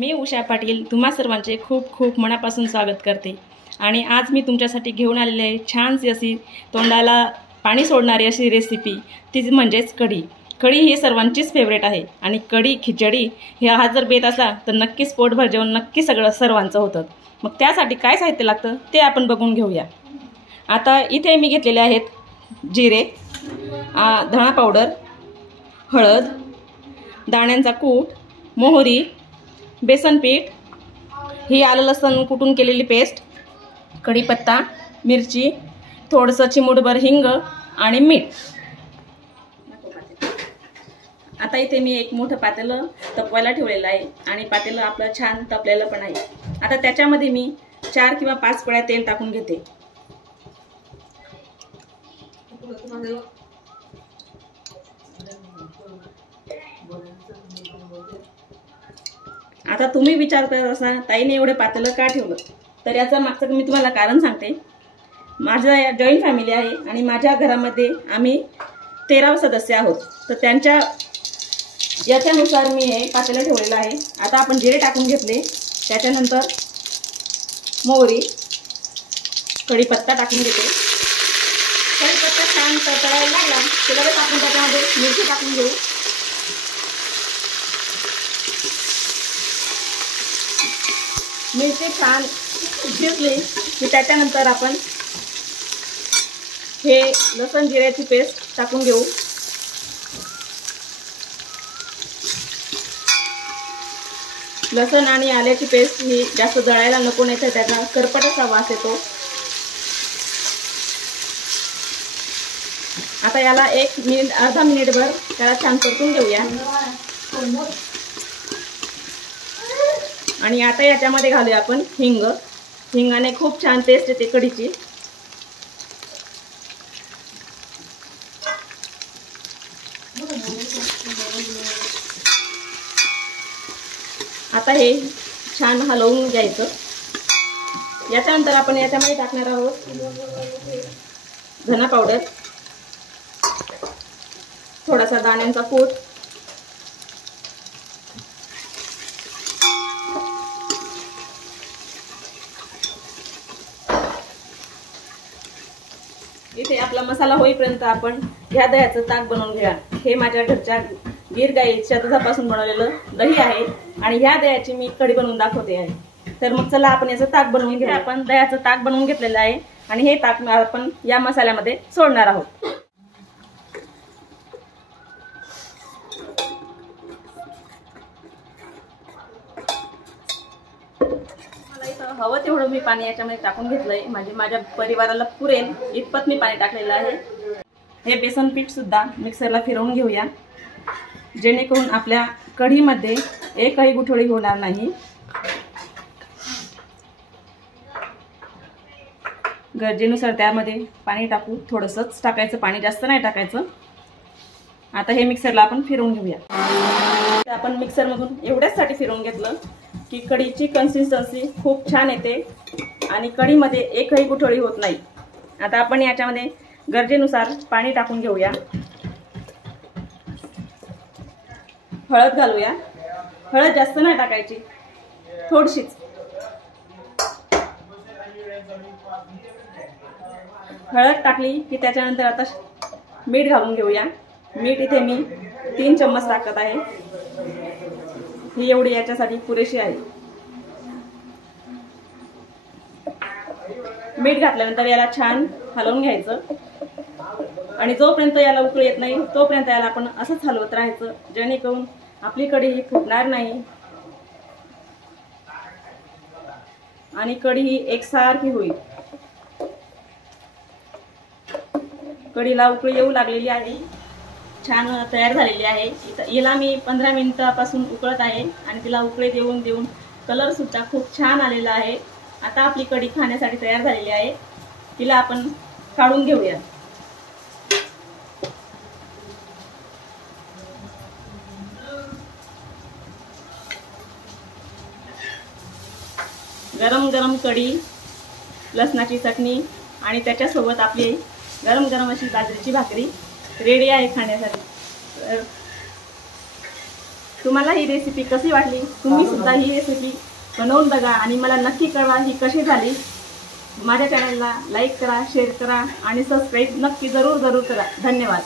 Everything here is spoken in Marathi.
मी उषा पाटील तुम्हा सर्वांचे खूप खूप मनापासून स्वागत करते। आणि आज मी तुमच्यासाठी घेऊन आलेले आहे छानशी अशी तोंडाला पाणी सोडणारी अशी रेसिपी, ती म्हणजेच कढी। कढी ही सर्वांचीच फेवरेट आहे आणि कढी खिचडी हा जर बेत असला तर नक्कीच पोटभर जेवण नक्की सर्वांचं होतं। मग त्यासाठी काय साहित्य लागतं ते आपण बघून घेऊया। आता इथे मी घेतलेले आहेत जिरे, धणा पावडर, हळद, दाण्यांचा कूट, मोहरी, बेसन पीठ, ही आलं लसूण कुटून केलेली पेस्ट, कढीपत्ता, मिरची, थोडंसं चिमूटभर हिंग आणि मीठ। आता इथे मी एक मोठं पातेलं तपवायला ठेवलेलं आहे आणि पातेलं आपलं छान तपलेलं पण आहे। आता त्याच्यामध्ये मी 4 किंवा 5 पळ्या तेल टाकून घेते। आता तुम्ही विचार करत असाल ताईने एवढे पातेलं का ठेवलं, तर याचं मागचं मी तुम्हाला कारण सांगते। माझं जॉईंट फॅमिली आहे आणि माझ्या घरामध्ये आम्ही 13 सदस्य आहोत, तर त्यांच्या याच्यानुसार मी हे पातेलं ठेवलेलं आहे। आता आपण जिरे टाकून घेतले, त्याच्यानंतर मोहरी, कढीपत्ता टाकून घेते। कढीपत्ता छान तळायला लागला की लगेच आपण त्याच्यामध्ये मिरची टाकून घेऊ। मिरची छान शिजली की त्याच्यानंतर आपण हे लसूण जिऱ्याची पेस्ट टाकून घेऊ। लसूण आणि आल्याची पेस्ट ही जास्त जळायला नको, नाही तर त्याचा करपट असा वास येतो। आता याला 1 मिनिट अर्धा मिनिटभर त्याला छान परतून घेऊया। आणि आता याच्यामध्ये घालूया आपण हिंग। हिंगाने खूप छान टेस्ट येते कढीची। आता हे छान हलवून घ्यायचं। याच्यानंतर आपण याच्यामध्ये टाकणार आहोत धना पावडर, थोडासा दाण्यांचा कूट, इथे आपला मसाला होईपर्यंत आपण ह्या दह्याचं ताक बनवून घ्या। हे माझ्या घरच्या गीर गाईच्या दुधापासून बनवलेलं दही आहे आणि ह्या दह्याची मी कढी बनवून दाखवते आहे। तर मग चला आपण याचं ताक बनवून घेऊया। आपण दह्याचं ताक बनवून घेतलेलं आहे आणि हे ताक आपण या मसाल्यामध्ये सोडणार आहोत। हवं तेवढं मी पाणी याच्यामध्ये टाकून घेतलंय, म्हणजे माझ्या परिवाराला पुरेल इतपत मी पाणी टाकलेलं आहे। हे बेसन पीठ सुद्धा मिक्सरला फिरवून घेऊया, जेणेकरून आपल्या कढीमध्ये एकही गुठळी होणार नाही। गरजेनुसार त्यामध्ये पाणी टाकू, थोडंसंच टाकायचं पाणी, जास्त नाही टाकायचं। आता हे मिक्सरला आपण फिरवून घेऊया। आपण मिक्सरमधून एवढ्याचसाठी फिरवून घेतलं की कढीची कन्सिस्टन्सी खूप छान येते आणि कढीमध्ये एकही गुठळी होत नाही। आता आपण याच्यामध्ये गरजेनुसार पाणी टाकून घेऊया। हळद घालूया। हळद जास्त नाही टाकायची, थोडीशीच। हळद टाकली की त्याच्यानंतर आता मीठ घालून घेऊया। मीठ इथे मी 3 चम्मच टाकत आहे, ही एवढी याच्यासाठी पुरेशी आहे। मीठ घातल्यानंतर याला छान हलवून घ्यायचं आणि जोपर्यंत याला उकळी येत नाही तोपर्यंत याला आपण असंच हलवत राहायचं, जेणेकरून आपली कढी ही फुटणार नाही आणि कढी ही एकसारखी होईल। कढीला उकळी येऊ लागलेली आहे, छान तयार झालेली आहे। हिला मी 15 मिनिटापासून उकळत आहे आणि तिला उकळी देऊन देऊन कलर सुद्धा खूप छान आलेला आहे। आता आपली कढी खाण्यासाठी तयार झालेली आहे, तिला आपण काढून घेऊया। गरम गरम कढी, लसणाची चटणी आणि त्याच्यासोबत आपली गरम गरम अशी बाजरीची भाकरी रेडी आहे खाण्यासाठी। तुम्हाला ही रेसिपी कशी वाटली, तुम्ही सुद्धा ही रेसिपी बनवून बघा आणि मला नक्की कळवा ही कशी झाली। माझ्या चॅनलला लाईक करा, शेअर करा आणि सबस्क्राईब नक्की जरूर करा। धन्यवाद।